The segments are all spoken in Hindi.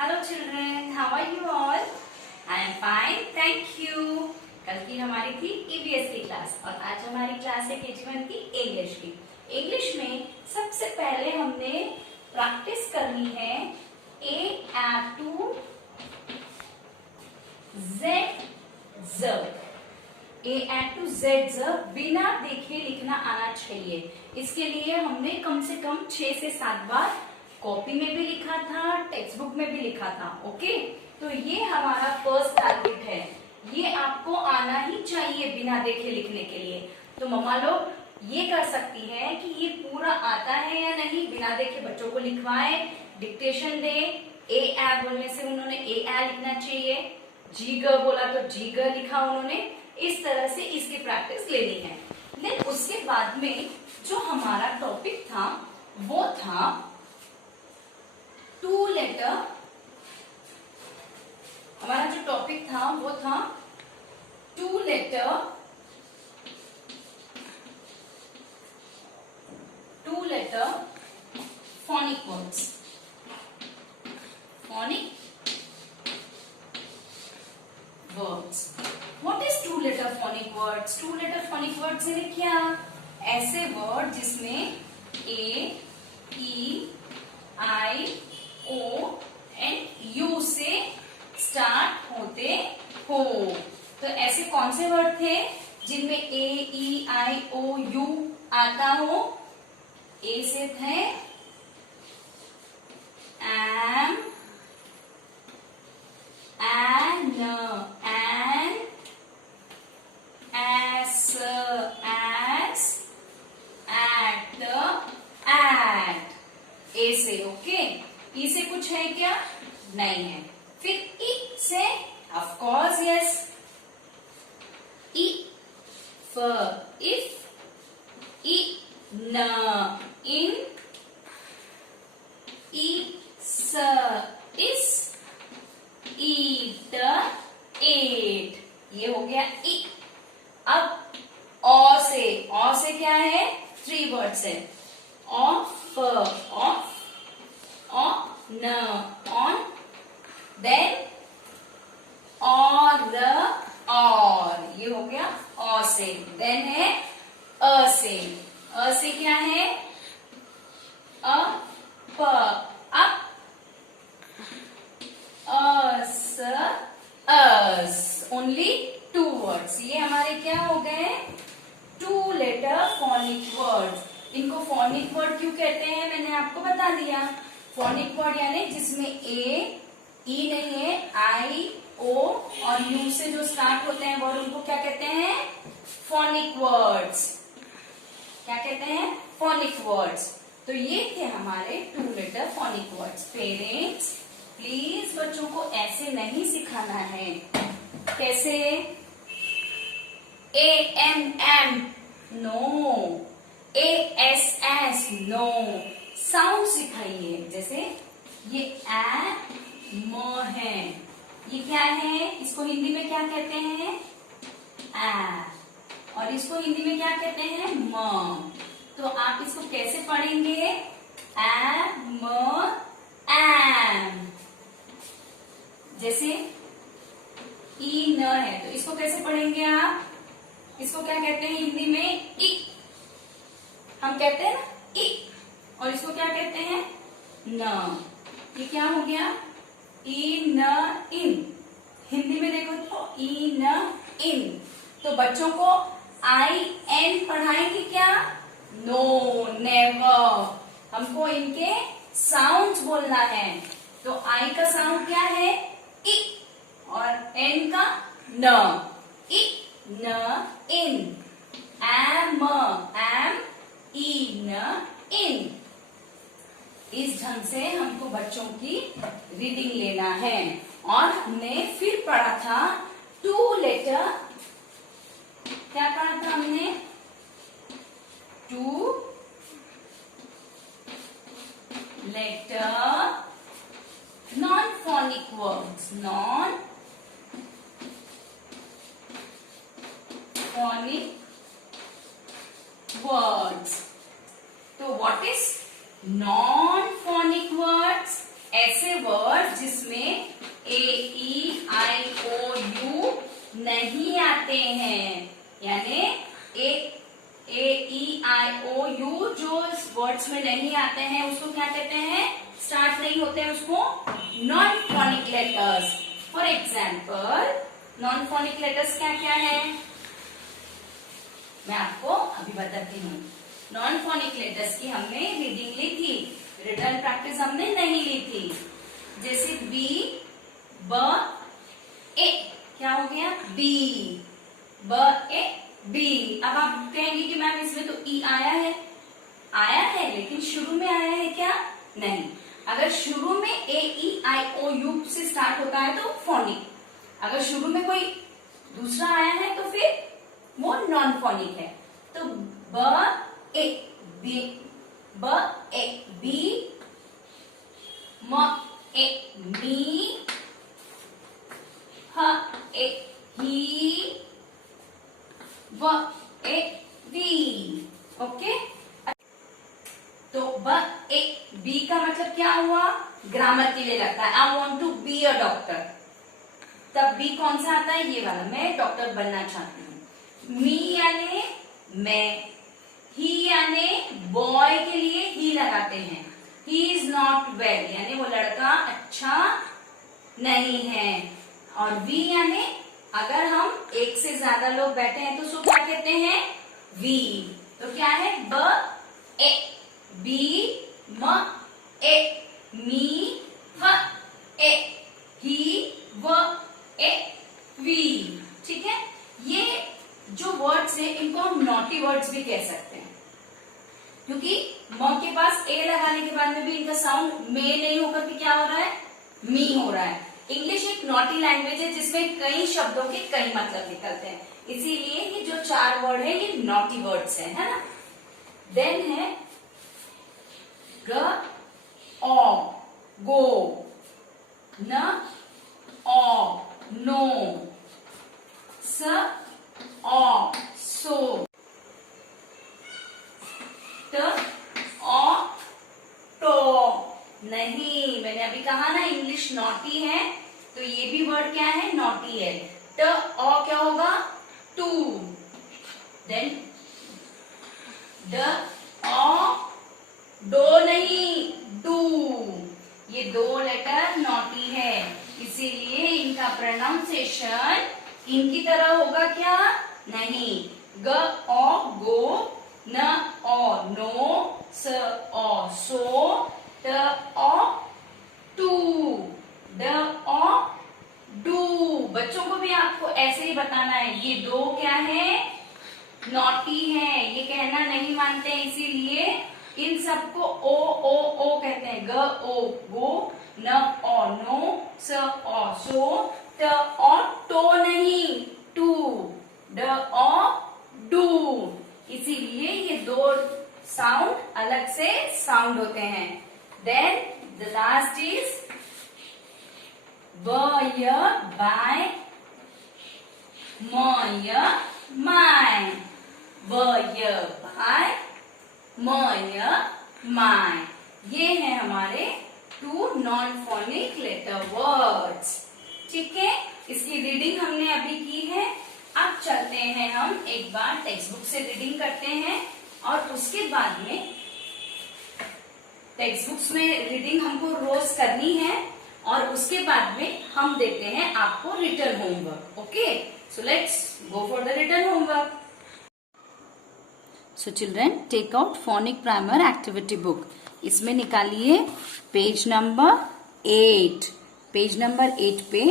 Hello children, how are you all? I am fine, thank you. कल की हमारी थी ईवीएस की क्लास और आज हमारी क्लास है केजी 1 की इंग्लिश की। इंग्लिश में सबसे पहले हमने प्रैक्टिस करनी है A to Z बिना देखे लिखना आना चाहिए। इसके लिए हमने कम से कम 6 से 7 बार कॉपी में भी लिखा था, टेक्स्ट बुक में भी लिखा था। ओके, तो ये हमारा फर्स्ट टारगेट है। ये आपको आना ही चाहिए बिना देखे लिखने के लिए। तो मम्मा लोग ये कर सकती है कि ये पूरा आता है या नहीं, बिना देखे बच्चों को लिखवाएं, डिक्टेशन दे। ए बोलने से उन्होंने ए लिखना चाहिए, जी ग बोला तो जी ग लिखा उन्होंने। इस तरह से इसकी प्रैक्टिस लेनी है। देन उसके बाद में जो हमारा टॉपिक था वो था 2 लेटर। हमारा जो टॉपिक था वो था 2 letter phonic words। phonic words। What is 2 letter phonic words? 2 letter phonic words है क्या? ऐसे वर्ड जिसमें A, E, I, O and U से स्टार्ट होते हो। तो ऐसे कौन से वर्ड थे जिनमें A, E, I, O, U आता हो? A से थे am, an, as, at, ए से। ओके, ई से कुछ है क्या? नहीं है। फिर ई से of course yes, E if, E N in, ई स इस, ईट एट। ये हो गया ई। अब औ से क्या है? 3 वर्ड्स है। ऑफ, न ऑन, देन और, ये हो गया औ से। देन है अ से क्या है? Up, us, us. Only 2 words. ये हमारे क्या हो गए? 2 लेटर फोनिक वर्ड्स। इनको फोनिक वर्ड क्यों कहते हैं मैंने आपको बता दिया। फोनिक वर्ड यानी जिसमें ए, ई नहीं है, आई, ओ और यू से जो स्टार्ट होते हैं वर्ड, उनको क्या कहते हैं? Phonic words. क्या कहते हैं? Phonic words. तो ये थे हमारे 2 letter phonic words. Parents please बच्चों को ऐसे नहीं सिखाना है। कैसे? A M M no, A S S no. Sound सिखाइए। जैसे ये ए म है, ये क्या है? इसको हिंदी में क्या कहते हैं? आ। और इसको हिंदी में क्या कहते हैं? म। तो आप इसको कैसे पढ़ेंगे? ए म एम। जैसे ई न है तो इसको कैसे पढ़ेंगे आप? इसको क्या कहते हैं हिंदी में? ई। हम कहते हैं ना ई। और इसको क्या कहते हैं? न। ये क्या हो गया? ई न इन। हिंदी में देखो तो ई न इन। तो बच्चों को आई एन पढ़ाएंगे क्या? No, never. हमको इनके साउंड्स बोलना है। तो आई का साउंड क्या है? ई। और एन का न। ई न इन। एम, ई न इन। इस ढंग से हमको बच्चों की रीडिंग लेना है। और हमने फिर पढ़ा था 2 लेटर। क्या पढ़ा था हमने? 2 letter non phonic words. Non phonic words। तो what is non phonic words? ऐसे वर्ड जिसमें AEIOU नहीं आते हैं, यानी AEIOU जो वर्ड्स में नहीं आते हैं उसको क्या कहते हैं, स्टार्ट नहीं होते हैं, उसको non phonic letters. For example non phonic letters क्या क्या है, मैं आपको अभी बताती हूँ। नॉन फोनिक लेटर्स की हमने रीडिंग ली थी, रिटन प्रैक्टिस हमने नहीं ली थी। जैसे बी, ब, ए, क्या हो गया, बी, ब, ए, बी। अब आप कहेंगे कि मैम इसमें तो ई आया है, लेकिन शुरू में आया है क्या, नहीं। अगर शुरू में AEIOU से स्टार्ट होता है तो फोनिक, अगर शुरू में कोई दूसरा आया है तो फिर वो नॉन फोनिक है। तो ब, ए, बी, ब, ए, बी, म, ए, मी, ह, ए, ही, व, ए, वी। ओके, तो ब, ए, बी का मतलब क्या हुआ, ग्रामर के लिए लगता है। I want to be a doctor, तब बी कौन सा आता है, ये वाला, मैं डॉक्टर बनना चाहती हूँ। मी यानी मैं, ही यानी बॉय के लिए ही लगाते हैं, ही इज नॉट वेल यानी वो लड़का अच्छा नहीं है। और वी यानी अगर हम एक से ज्यादा लोग बैठे हैं तो उसको क्या कहते हैं, वी। तो क्या है, ब, ए, बी, म, ए, मी, ह, ए, ही, व, ए, वी। ठीक है, ये जो वर्ड्स है इनको हम नॉटी वर्ड्स भी कह सकते हैं, क्योंकि म के पास ए लगाने के बाद में भी इनका साउंड मे नहीं होकर के क्या हो रहा है, मी हो रहा है। इंग्लिश एक नॉटी लैंग्वेज है जिसमें कई शब्दों के कई मतलब निकलते हैं, इसीलिए ये जो 4 वर्ड है ये नॉटी वर्ड्स है ना। देन है ग, ओ, गो, न, ओ, नो, स, ओ, सो, ट, ओ, टो। नहीं, मैंने अभी कहा ना इंग्लिश नॉटी है, तो ये भी वर्ड क्या है, नॉटी है। ट, ओ क्या होगा, टू। देन ड, ओ, डो नहीं, डू। ये 2 लेटर नॉटी है, इसीलिए इनका प्रोनाउंसिएशन इनकी तरह होगा क्या, नहीं। ग, ओ, गो, न, ओ, नो, स, ओ, सो, ट, ओ, टू, ड, ओ, डू। बच्चों को भी आपको ऐसे ही बताना है, ये 2 क्या है, नॉटी है, ये कहना नहीं मानते हैं, इसीलिए इन सबको ओ ओ ओ कहते हैं। ग, ओ, गो, न, ओ, नो, स, ओ, सो, ट, ओ, टो नहीं, टू, ड, ओ, डू। इसीलिए ये 2 साउंड अलग से साउंड होते हैं। देन द लास्ट इज ब, य, बाय, म, य, माय। ब, य, बाय, म, य, माय। ये है हमारे 2 नॉन फोनिक लेटर वर्ड्स। ठीक है, इसकी रीडिंग हमने अभी की है। अब चलते हैं हम एक बार टेक्स्ट बुक से रीडिंग करते हैं, और उसके बाद में टेक्स्ट बुक्स में रीडिंग हमको रोज करनी है, और उसके बाद में हम देते हैं आपको written homework. Okay, so let's go for the written homework. So children, take out phonic primer activity book. इसमें निकालिए पेज नंबर 8। पेज नंबर 8 पे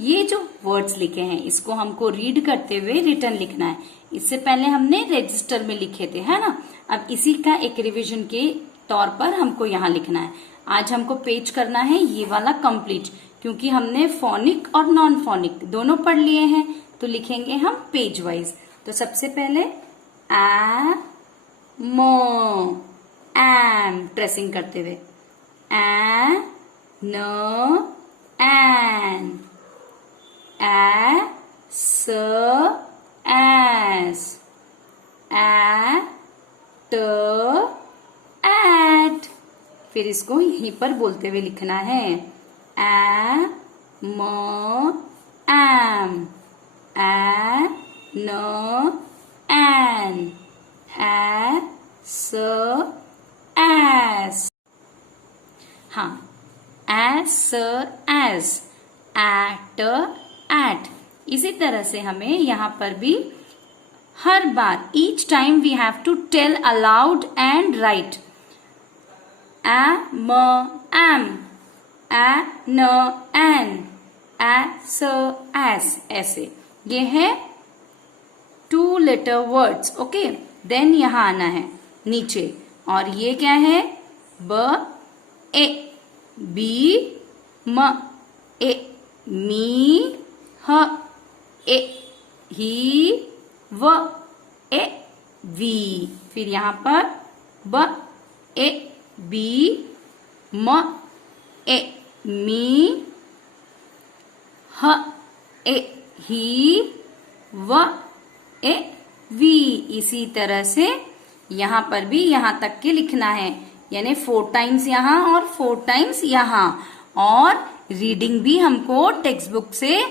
ये जो वर्ड्स लिखे हैं इसको हमको रीड करते हुए रिटन लिखना है। इससे पहले हमने रजिस्टर में लिखे थे, है ना। अब इसी का एक रिवीजन के तौर पर हमको यहाँ लिखना है। आज हमको पेज करना है ये वाला कंप्लीट, क्योंकि हमने फोनिक और नॉन फोनिक दोनों पढ़ लिए हैं, तो लिखेंगे हम पेज वाइज। तो सबसे पहले आ, म, एम, ट्रेसिंग करते हुए, ए, न, एन, ए, स, एस, ए, ट, एट, फिर इसको यहीं पर बोलते हुए लिखना है। ए म एम, ए न एन, ए स एस। हाँ, एस एस, एट एट। इसी तरह से हमें यहाँ पर भी हर बार each time we have to tell aloud and write. A M am, ए न एन, ए स एस, ऐसे। ये है 2 लेटर वर्ड्स। ओके, देन यहां आना है नीचे, और ये क्या है? ब ए, बी म, ए मी ह, ए ही व, ए वी। फिर यहां पर ब ए बी म, ए मी ह, ए ही व, ए वी। इसी तरह से यहां पर भी यहां तक के लिखना है, यानी 4 टाइम्स यहां और 4 टाइम्स यहां। और रीडिंग भी हमको टेक्स्ट बुक से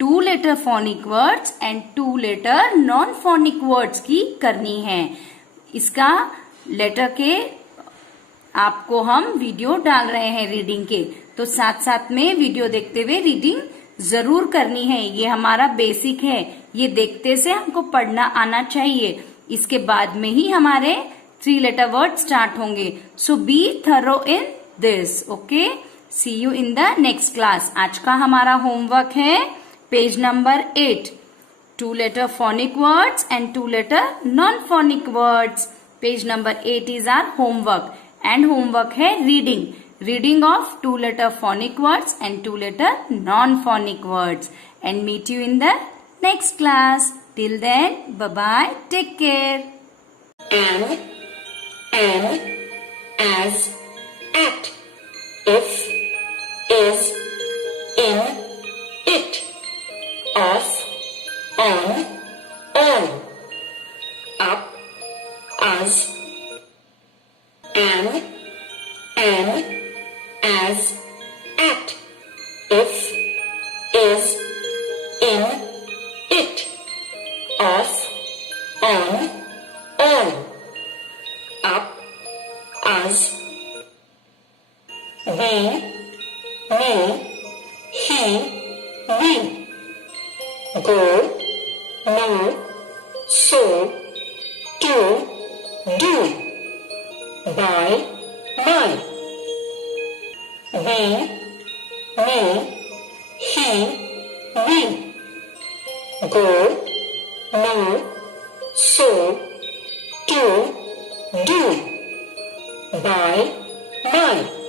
2 letter phonic words and 2 letter non phonic words की करनी है। इसका लेटर के आपको हम वीडियो डाल रहे हैं रीडिंग के, तो साथ साथ में वीडियो देखते हुए रीडिंग जरूर करनी है। ये हमारा बेसिक है, ये देखते से हमको पढ़ना आना चाहिए। इसके बाद में ही हमारे 3 लेटर वर्ड स्टार्ट होंगे। So be thorough in this. Okay, see you in the next class. आज का हमारा होमवर्क है page number 8, 2 letter phonic words and 2 letter non phonic words. Page number 8 is our homework, and homework है reading of 2 letter phonic words and 2 letter non-phonic words. And meet you in the next class. Till then, bye-bye. Take care. An, as, at, if, is, in, it, off, on, all, up, as, an, as, at, if, is, in, it, off, on, all, up, as, we, me, he, we, go, no, so, to, do, buy, my. We, me, he, we, go, no, so, to, do, buy, my.